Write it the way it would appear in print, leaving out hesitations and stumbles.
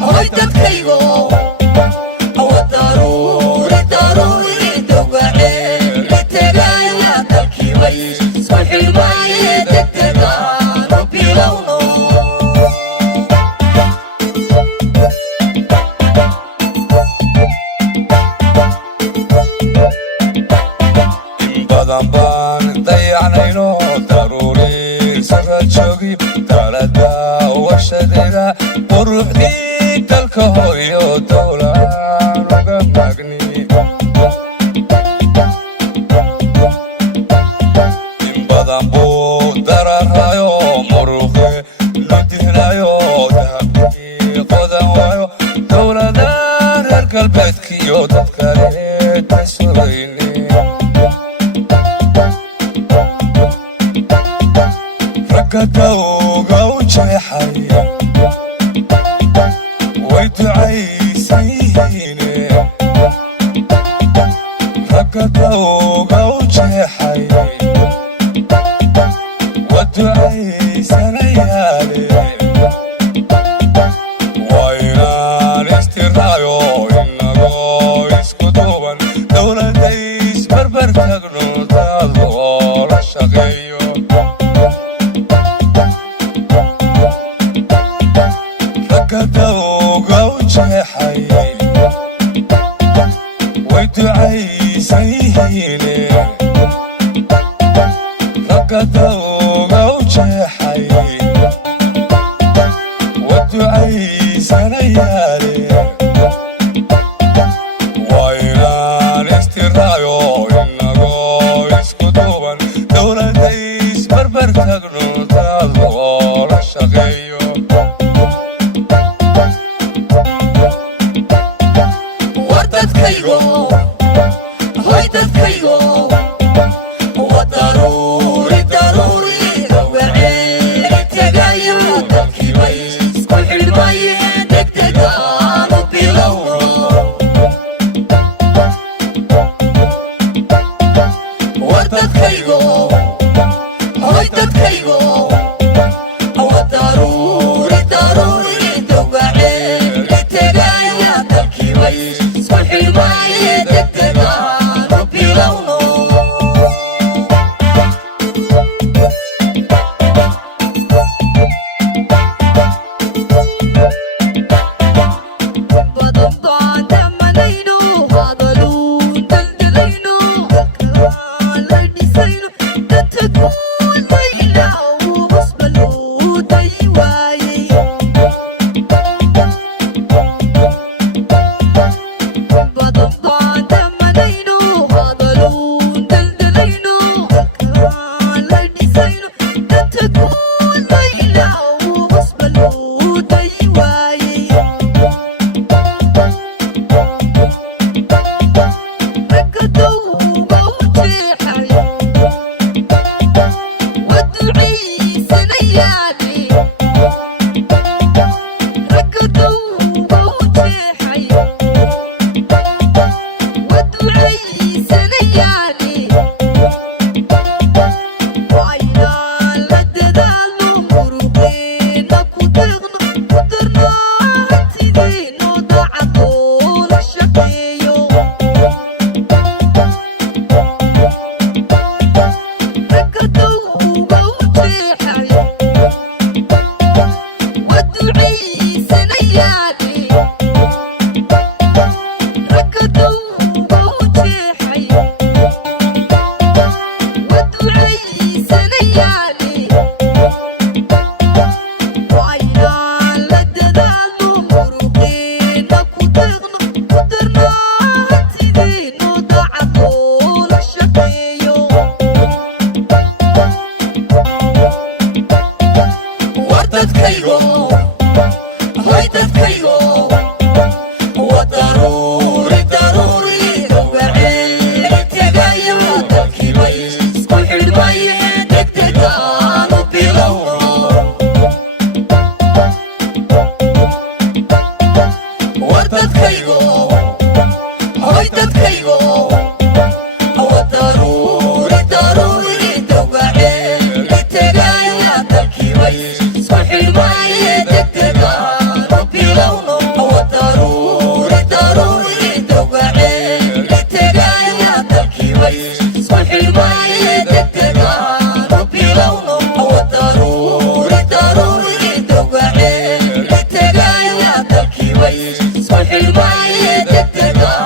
Hoy dadkaygo iyo dowlaan uga magni in badan buu dararayo muruqe ludihnayo dahabkii qodan waayo dowladan reer galbeedkiyo dad kale ka sugayni ragga dawga u jeexay way ducaysan yihiine ragga dawga u jeexay waa ducaysanayaane waa inaan istiraayo inagoo isku duuban dowladda isbarbar tagno dad oo la shaqeeyo ragga dawga u jeexay way ducaysan yihiine ragga dawga u jeexay waa ducaysanayaane waa inaan istiraayo inagoo isku duuban dowladda isbarbar tagno dad oo la shaqeeyo hoy dadkaygo waa daruuri daruuri waceli tegayo dalkii bay isku xidhmaye degdegaan u bilowno war dadkaygo hoy dadkaygo waa daruuri daruuri waceli tegayo dalkii bay isku xidhmaye degdegaan u bilowno badan baan dhamanayno hadaluun daldalayno halkaan la dhisayno danta guulayna uu cusba loo dayi waayey badan baan dhamanayno hadaluun daldalayno halkaan la dhisayno danta guulayna uu cusba loo dayi waayey ragga dawga u jeexay waa ducaysanayaane ragga dawga u jeexay waa ducaysanayaane waa inaan la dadaalno muruqeena ku deeqno ku darno hantideenno daacadoo la shaqeeyo ragga dawga u jeexay waa ducaysanayaane ragga dawga u jeexay waa ducaysanayaane waa inaan la dadaalno muruqeena ku deeqno ku darno hantideenno daacadoo la shaqeeyo war dadkaygo hoy dadkaygo waa daruuri daruuri waceli tegayo dalkii bay isku xidhmaye degdegaan u bilowno war dadkaygo hoy dadkaygo waa daruuri daruuri waceli tegayo dalkii bay isku xidhmaye degdegaan u bilowno waa daruuri daruuri waceli tegayo dalkii bay isku xidhmaye degdegaan u bilowno waa daruuri daruuri waceli tegayo dalkii bay isku xidhmaye degdegaan